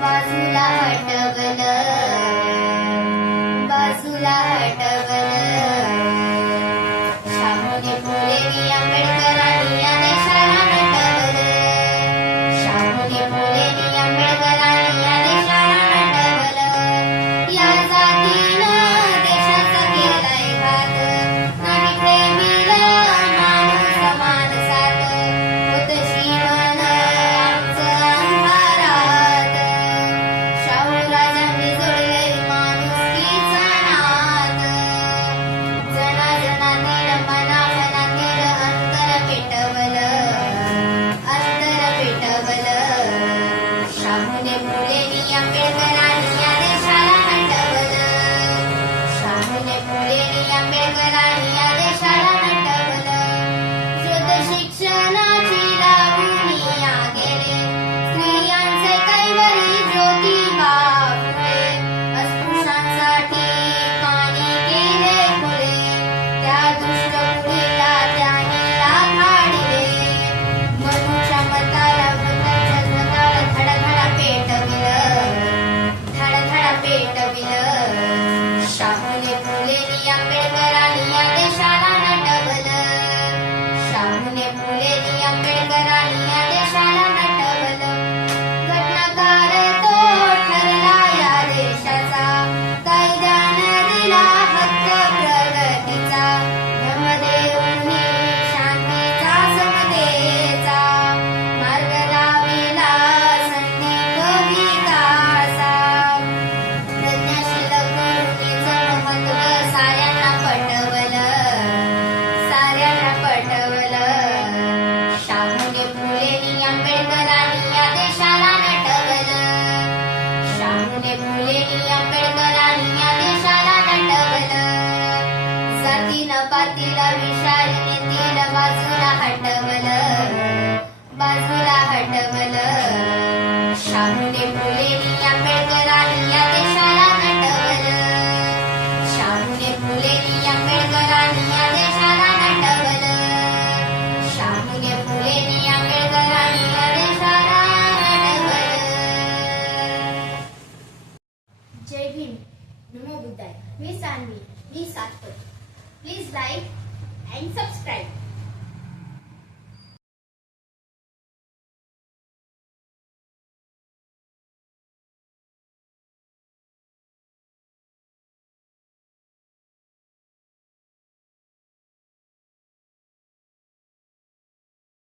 बाजूला हटवलं बाजूला हटवलं. शाळा never live. नमो बुद्धाय। मी सानवी मी Satpat. Please like and subscribe